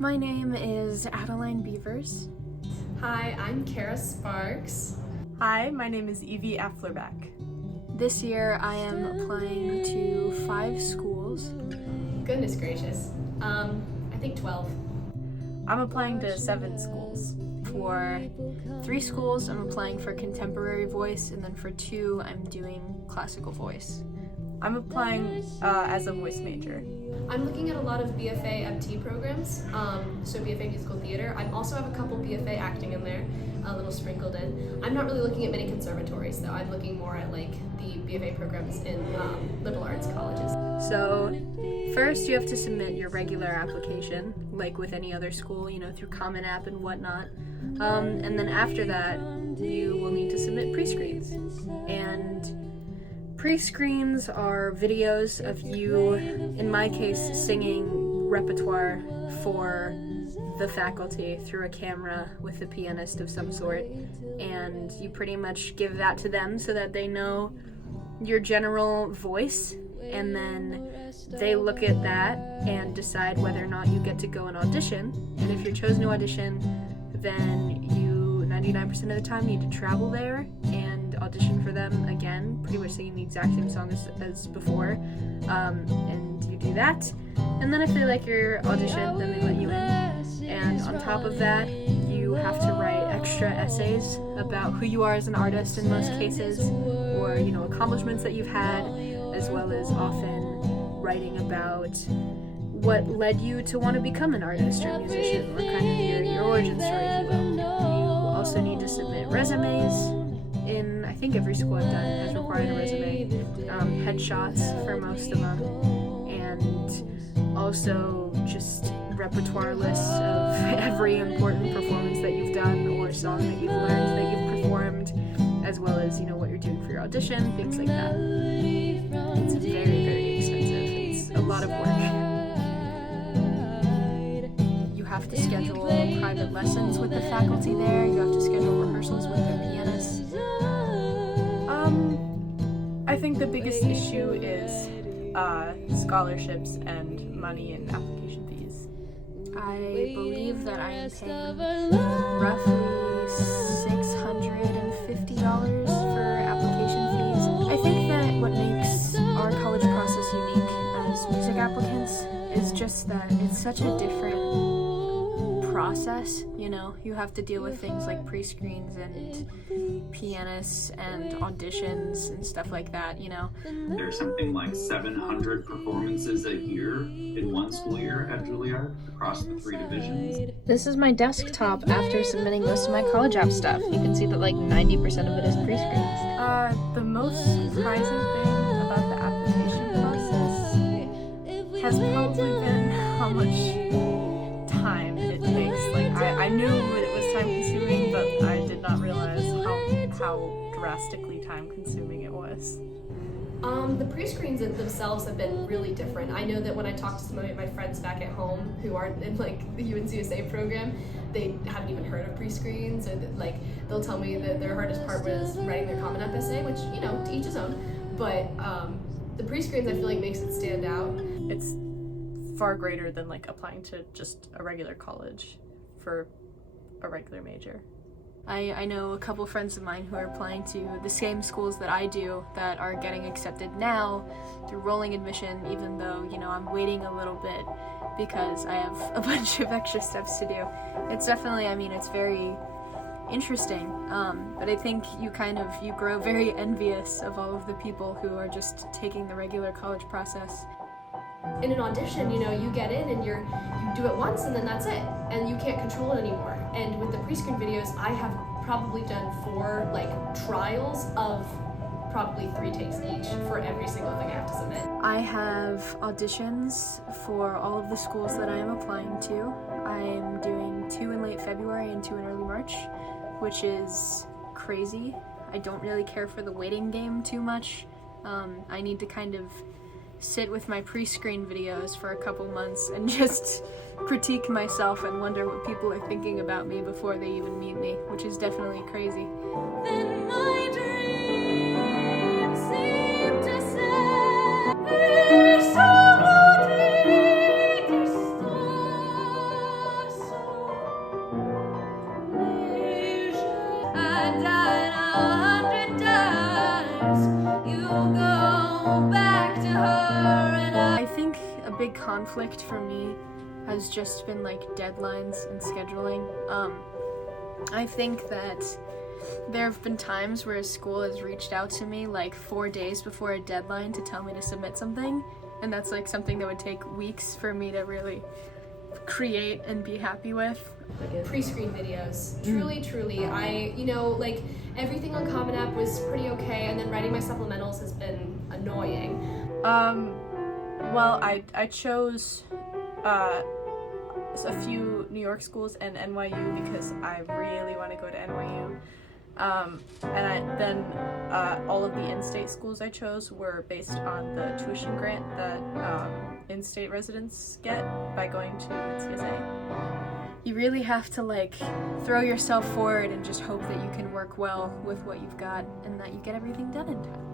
My name is Adeline Beavers. Hi, I'm Kara Sparks. Hi, my name is Evie Afflerbeck. This year I am applying to 5 schools. Goodness gracious. I think 12. I'm applying to 7 schools. For 3 schools I'm applying for contemporary voice, and then for 2 I'm doing classical voice. I'm applying as a voice major. I'm looking at a lot of BFA MT programs, so BFA musical theater. I also have a couple BFA acting in there, a little sprinkled in. I'm not really looking at many conservatories though. I'm looking more at like the BFA programs in liberal arts colleges. So first you have to submit your regular application, like with any other school, through Common App and whatnot. And then after that, you will need to submit pre-screens. And pre-screens are videos of you, in my case, singing repertoire for the faculty through a camera with a pianist of some sort. And you pretty much give that to them so that they know your general voice, and then they look at that and decide whether or not you get to go and audition. And if you're chosen to audition, then you 99% of the time need to travel there and audition for them again, pretty much singing the exact same song as before, and you do that. And then if they like your audition, then they let you in. And on top of that, you have to write extra essays about who you are as an artist in most cases, or accomplishments that you've had, as well as often writing about what led you to want to become an artist or musician, or kind of your origin story, if you will. You also need to submit resumes. In, I think every school I've done has required a resume, headshots for most of them, and also just repertoire lists of every important performance that you've done or song that you've learned that you've performed, as well as what you're doing for your audition, things like that. It's very, very expensive. It's a lot of work. You have to schedule private lessons with the faculty there. You have to schedule rehearsals with their pianists. I think the biggest issue is scholarships and money and application fees. I believe that I am paying roughly $650 for application fees. I think that what makes our college process unique as music applicants is just that it's such a different process. You have to deal with things like pre-screens and pianists and auditions and stuff like that. There's something like 700 performances a year in one school year at Juilliard across the 3 divisions. This is my desktop after submitting most of my college app stuff. You can see that like 90% of it is pre-screens. The most surprising thing about the application process has probably been how much time it takes. I knew it was time consuming, but I did not realize how drastically time consuming it was. The pre-screens themselves have been really different. I know that when I talk to some of my friends back at home who aren't in the UNCSA program, they haven't even heard of pre-screens, or they'll tell me that their hardest part was writing their Common App essay, which to each his own. But the pre-screens I feel like makes it stand out. It's far greater than applying to just a regular college for a regular major. I know a couple friends of mine who are applying to the same schools that I do that are getting accepted now through rolling admission, even though, I'm waiting a little bit because I have a bunch of extra steps to do. It's definitely, it's very interesting, but I think you grow very envious of all of the people who are just taking the regular college process. In an audition, you get in and you do it once and then that's it, and you can't control it anymore. And with the pre-screen videos, I have probably done 4 trials of probably 3 takes each for every single thing I have to submit. I have auditions for all of the schools that I am applying to. I'm doing 2 in late February and 2 in early March, which is crazy. I don't really care for the waiting game too much. I need to kind of sit with my pre-screen videos for a couple months and just critique myself and wonder what people are thinking about me before they even meet me, which is definitely crazy. Then my dreams seem to say, conflict for me has just been like deadlines and scheduling. I think that there have been times where a school has reached out to me like 4 days before a deadline to tell me to submit something, and that's like something that would take weeks for me to really create and be happy with. Pre-screen videos. Truly. Like everything on Common App was pretty okay, and then writing my supplementals has been annoying. Well, I chose a few New York schools and NYU because I really want to go to NYU. Then all of the in-state schools I chose were based on the tuition grant that in-state residents get by going to UNCSA. You really have to like throw yourself forward and just hope that you can work well with what you've got and that you get everything done in time.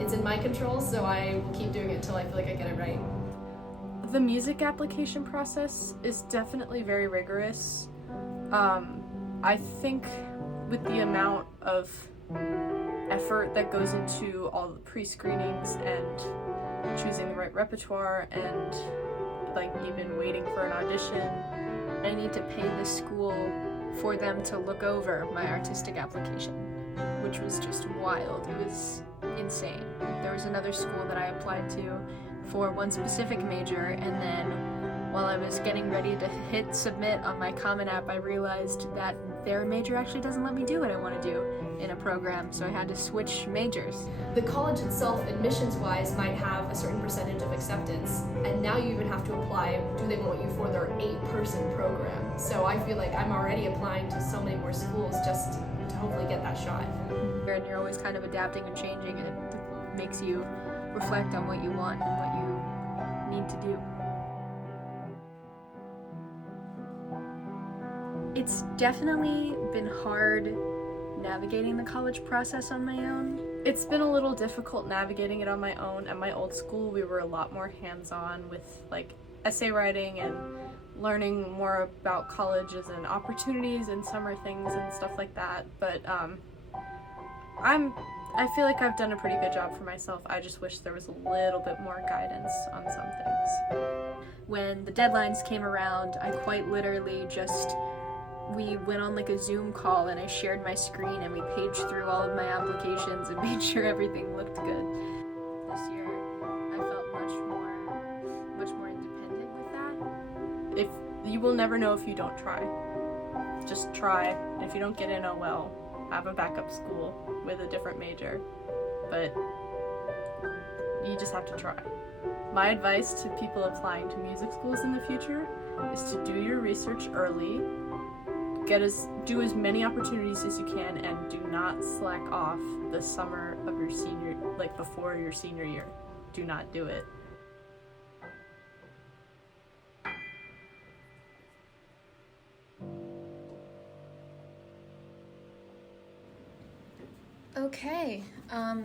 It's in my control, so I will keep doing it until I feel like I get it right. The music application process is definitely very rigorous. I think with the amount of effort that goes into all the pre-screenings and choosing the right repertoire and like even waiting for an audition, I need to pay the school for them to look over my artistic application, which was just wild. It was insane. There was another school that I applied to for one specific major, and then while I was getting ready to hit submit on my Common App, I realized that their major actually doesn't let me do what I want to do in a program, so I had to switch majors. The college itself, admissions-wise, might have a certain percentage of acceptance, and now you even have to apply, do they want you for their 8-person program? So I feel like I'm already applying to so many more schools just to hopefully get that shot. And you're always kind of adapting and changing, and it makes you reflect on what you want and what you need to do. It's definitely been hard navigating the college process on my own. it's been a little difficult navigating it on my own. At my old school, we were a lot more hands-on with like essay writing and learning more about colleges and opportunities and summer things and stuff like that. But I feel like I've done a pretty good job for myself. I just wish there was a little bit more guidance on some things. When the deadlines came around, I quite literally we went on like a Zoom call and I shared my screen and we paged through all of my applications and made sure everything looked good. This year, I felt much more independent with that. If you will never know if you don't try. Just try. And if you don't get in, oh well. Have a backup school with a different major. But you just have to try. My advice to people applying to music schools in the future is to do your research early. Do as many opportunities as you can, and do not slack off the summer of your before your senior year. Do not do it. Okay,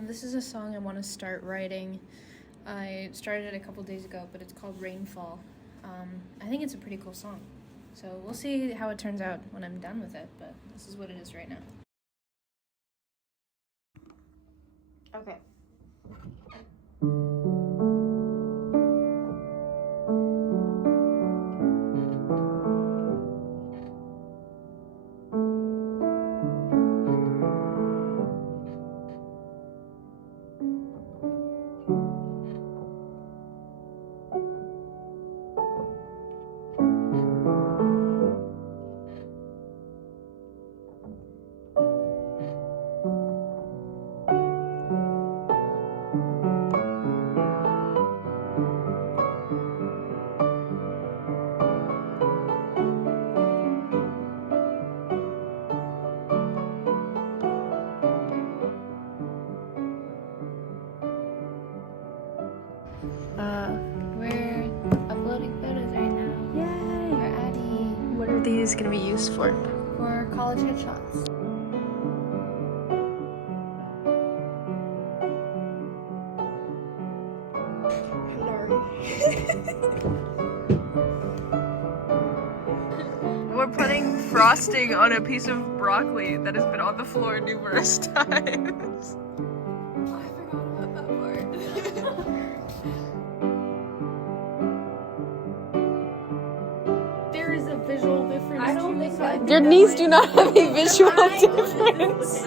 this is a song I want to start writing. I started it a couple days ago, but it's called Rainfall. I think it's a pretty cool song. So we'll see how it turns out when I'm done with it, but this is what it is right now. Okay. We're uploading photos right now. Yay! For Addie. What are these going to be used for? For college headshots. We're putting frosting on a piece of broccoli that has been on the floor numerous times. I forgot about that part. Your knees do not have a visual difference.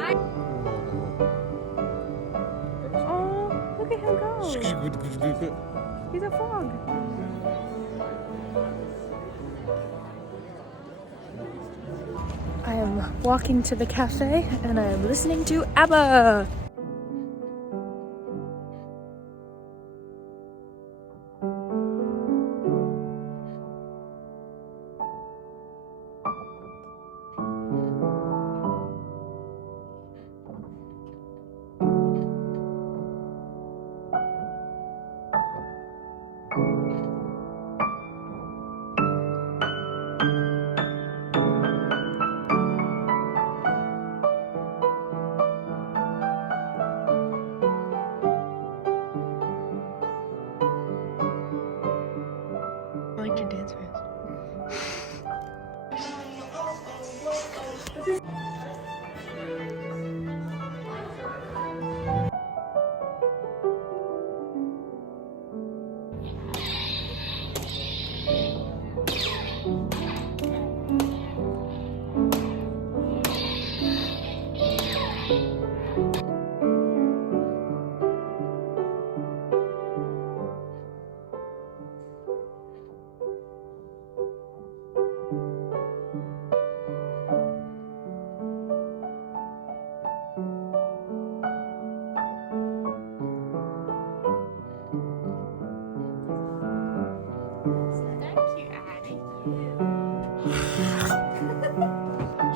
Oh, look at him go. He's a frog. I am walking to the cafe and I am listening to ABBA. I like your dance moves.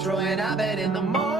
Throwing out bed in the morning.